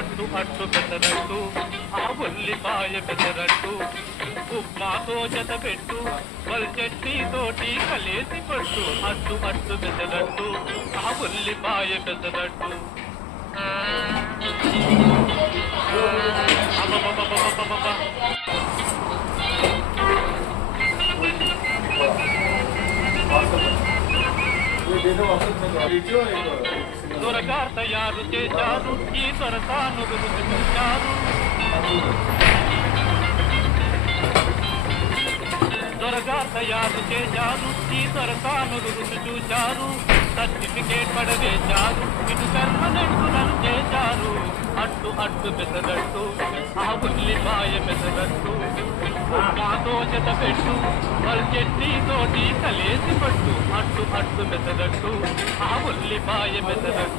అట్టు అట్టు పెసరట్టు ఆ ఉల్లిపాయ పెసరట్టు ఉప్మాతో జత పెట్టు వల్చెట్టి తోటి కలిసి పట్టు అట్టు అట్టు పెసరట్టు ఆ ఉల్లిపాయ పెసరట్టు త్వరగా తయారు చేశారు ఈ త్వరతాను రుచి చూశారు త్వరగా తయారు చేశారు ఈ త్వరతాను రుచి చూశారు సర్టిఫికేట్ పడవేశారు ఇటు పర్మనెంటులను చేశారు అట్టు అట్టు పెసరట్టు ఆ ఉల్లిపాయ పెసరట్టు మాతో జత పెట్టు వల్చెట్టి తోటి కలిసి పట్టు అట్టు అట్టు పెసరట్టు ఆ ఉల్లిపాయ పెసరట్టు